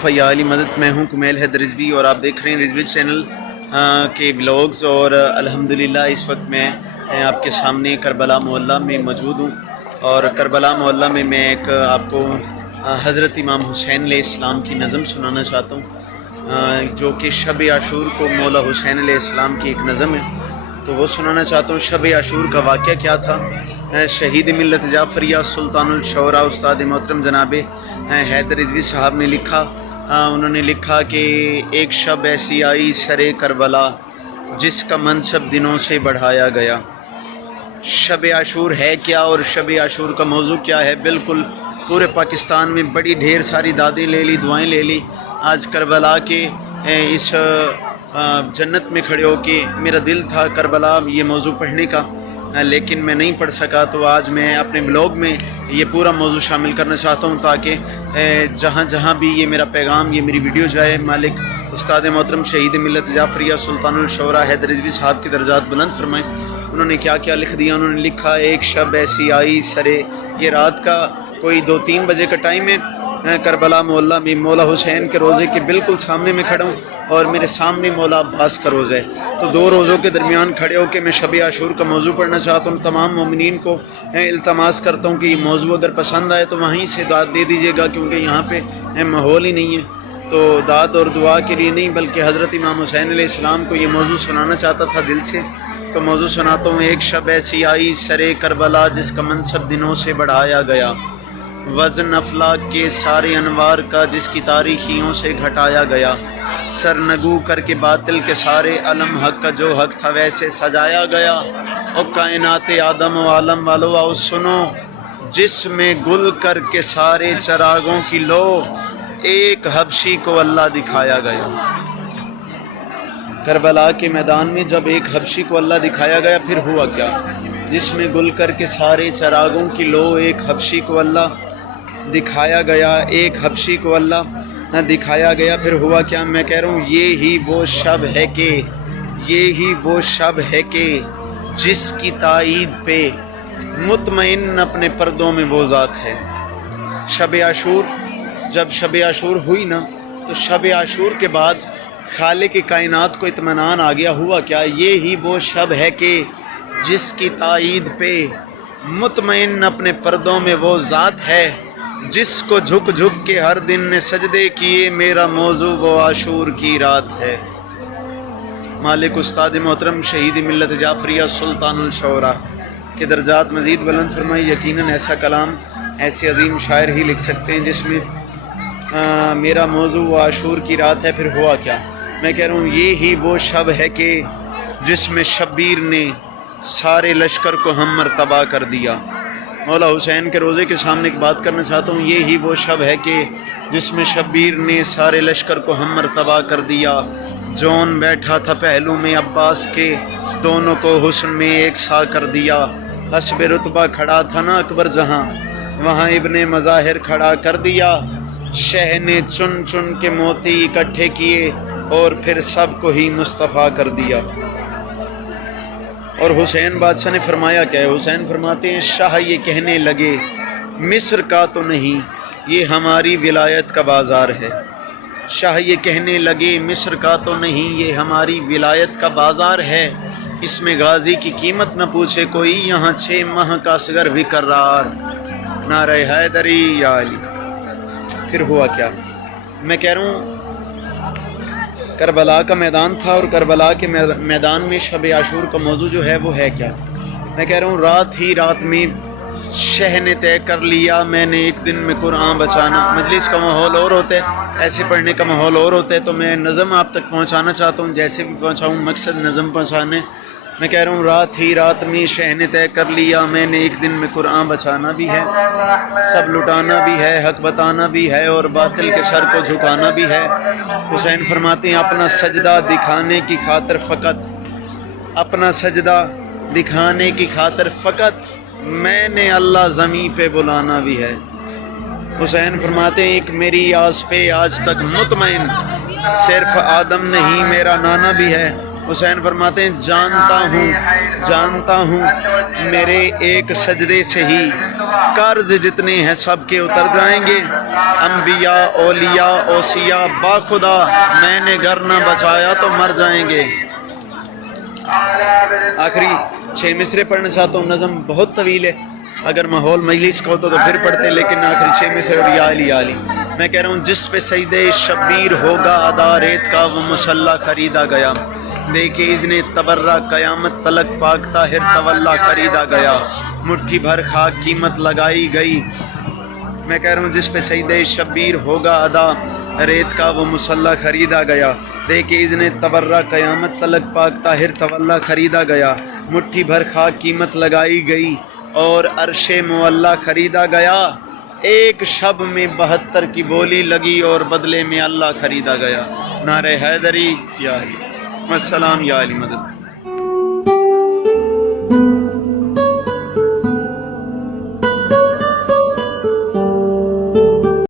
मुस्तफ़ा या अली मदद। मैं हूं कुमैल हैदर रिजवी और आप देख रहे हैं रिजवी चैनल के व्लॉग्स। और अल्हम्दुलिल्लाह इस वक्त मैं आपके सामने करबला मोहल्ला में मौजूद हूं। और करबला मोहल्ला में मैं एक आपको हज़रत इमाम हुसैन अलैहिस्सलाम की नज़म सुनाना चाहता हूं, जो कि शब आशूर को मौला हुसैन अलैहिस्सलाम की एक नज़म है, तो वो सुनाना चाहता हूँ। शब आशूर का वाक़या क्या था। शहीद मिल्लत जाफरिया सुल्तानुल शौरा उस्ताद मोहतरम जनाब हैदर रिजवी साहब ने लिखा, उन्होंने लिखा कि एक शब ऐसी आई सरे करबला जिसका मनसब दिनों से बढ़ाया गया। शब आशूर है क्या और शब आशूर का मौजू क्या है। बिल्कुल पूरे पाकिस्तान में बड़ी ढेर सारी दादें ले ली, दुआएं ले ली। आज करबला के इस जन्नत में खड़े हो के मेरा दिल था करबला ये मौजू पढ़ने का, लेकिन मैं नहीं पढ़ सका। तो आज मैं अपने ब्लॉग में ये पूरा मौजू शामिल करना चाहता हूँ, ताकि जहाँ जहाँ भी ये मेरा पैगाम, ये मेरी वीडियो जाए, मालिक उस्ताद मोहतरम शहीद मिल्लत जाफरिया सुल्तानुल शौरा हैदर रिजवी साहब की दर्जात बुलंद फरमाएँ। उन्होंने क्या क्या लिख दिया। उन्होंने लिखा, एक शब ऐसी आई सरे, ये रात का कोई 2-3 बजे का टाइम है। करबला मोहल्ला में मौला हुसैन के रोज़े के बिल्कुल सामने में खड़ा हूँ और मेरे सामने मौला अब्बास का रोज़ा है। तो 2 रोज़ों के दरमियान खड़े होकर मैं शब आशूर का मौजू पढ़ना चाहता हूँ। तमाम मोमिनीन को इल्तमास करता हूँ कि ये मौजू अगर पसंद आए तो वहीं से दाद दे दीजिएगा, क्योंकि यहाँ पे माहौल ही नहीं है। तो दाद और दुआ के लिए नहीं, बल्कि हज़रत इमाम हुसैन अलैहिस्सलाम को ये मौजू सुनाना चाहता था दिल से। तो मौजू सुनाता हूँ। एक शब ऐसी आई सरे करबला जिसका मनसब दिनों से बढ़ाया गया, वज़न अफलाक के सारे अनवार का जिसकी तारीखियों से घटाया गया, सरनगू करके बातिल के सारे अलम हक का जो हक था वैसे सजाया गया। और कायनात आदम व आलम वालो आओ सुनो, जिसमें गुल करके सारे चरागों की लो, एक हबशी को अल्लाह दिखाया गया। करबला के मैदान में जब एक हबशी को अल्लाह दिखाया गया, फिर हुआ क्या। जिसमें गुल करके सारे चरागों की लो, एक हबशी को अल्लाह दिखाया गया, एक हबशी को अल्लाह दिखाया गया। फिर हुआ क्या। मैं कह रहा हूँ ये ही वो शब है कि, ये ही वो शब है कि जिसकी ताईद पे मुतमईन अपने पर्दों में वो ज़ात है। शब आशूर, जब शब आशूर हुई ना, तो शब आशूर के बाद खालिक की कायनात को इत्मीनान आ गया। हुआ क्या। ये ही वो शब है कि जिसकी ताईद पे मुतमईन अपने पर्दों में वो ज़ात है, जिसको झुक झुक के हर दिन ने सजदे किए, मेरा मौजू वो आशूर की रात है। मालिक उस्ताद मोहतरम शहीद मिल्लत जाफरिया सुल्तानुल शौरा के दर्जात मज़ीद बुलंद फरमाई। यकीनन ऐसा कलाम ऐसे अजीम शायर ही लिख सकते हैं जिसमें मेरा मौजू वो आशूर की रात है। फिर हुआ क्या। मैं कह रहा हूँ ये ही वो शब है कि जिसमें शब्बीर ने सारे लश्कर को हम मरतबा कर दिया। मौला हुसैन के रोज़े के सामने एक बात करना चाहता हूँ। ये ही वो शब है कि जिसमें शब्बीर ने सारे लश्कर को हम मरतबा कर दिया। जौन बैठा था पहलू में अब्बास के, दोनों को हुस्न में एक सा कर दिया। हस्ब रुतबा खड़ा था ना अकबर जहाँ, वहाँ इब्ने मज़ाहिर खड़ा कर दिया। शह ने चुन चुन के मोती इकट्ठे किए और फिर सबको ही मुस्तफ़ा कर दिया। और हुसैन बादशाह ने फरमाया क्या है। हुसैन फरमाते हैं, शाह ये कहने लगे मिस्र का तो नहीं, ये हमारी विलायत का बाज़ार है। शाह ये कहने लगे मिस्र का तो नहीं, ये हमारी विलायत का बाज़ार है। इसमें गाजी की कीमत न पूछे कोई, यहाँ 6 माह का असगर भी करार, नारे हैदरी या अली। फिर हुआ क्या। मैं कह रहा हूँ करबला का मैदान था और करबला के मैदान में शब आशूर का मौजू जो है वो है क्या। मैं कह रहा हूँ रात ही रात में शह ने तय कर लिया, मैंने एक दिन में कुरान बचाना। मजलिस का माहौल और होता है, ऐसे पढ़ने का माहौल और होता है। तो मैं नज़म आप तक पहुँचाना चाहता हूँ, जैसे भी पहुँचाऊँ, मकसद नज़म पहुँचाने। मैं कह रहा हूँ रात ही रात में शह ने तय कर लिया, मैंने एक दिन में कुरान बचाना भी है, सब लुटाना भी है, हक बताना भी है और बातिल के सर को झुकाना भी है। हुसैन फरमाते हैं, अपना सजदा दिखाने की खातिर फ़कत, अपना सजदा दिखाने की खातिर फ़कत मैंने अल्लाह ज़मीं पे बुलाना भी है। हुसैन फरमाते हैं, एक मेरी आस पे आज तक मुतमईन सिर्फ आदम नहीं मेरा नाना भी है। حسین فرماتے ہیں جانتا ہوں میرے ایک سجدے سے ہی قرض جتنے ہیں سب کے اتر جائیں گے، انبیاء، اولیاء، اوصیاء، باخدا میں نے گھر نہ بچایا تو مر جائیں گے۔ آخری 6 مصرے پڑھنا چاہتا ہوں، نظم بہت طویل ہے، اگر ماحول مجلس کا ہوتا تو پھر پڑھتے، لیکن آخری 6 مصرے اور یا علی یا علی۔ میں کہہ رہا ہوں جس پہ سجدے شبیر ہوگا ادا ریت کا وہ مسلح خریدا گیا، دیکھے اذن تبرہ قیامت تلک پاک طاہر تولا خریدا گیا، مٹھی بھر خاک قیمت لگائی گئی۔ میں کہہ رہا ہوں جس پہ سجدے شبیر ہوگا ادا ریت کا وہ مسلح خریدا گیا، دیکھے اذن تبرہ قیامت تلک پاک طاہر تولا خریدا گیا، مٹھی بھر خاک قیمت لگائی گئی اور عرش معلیٰ خریدا گیا، ایک شب میں 72 کی بولی لگی اور بدلے میں اللہ خریدا گیا۔ نعرہ حیدری یا علی، والسلام یا علی مدد۔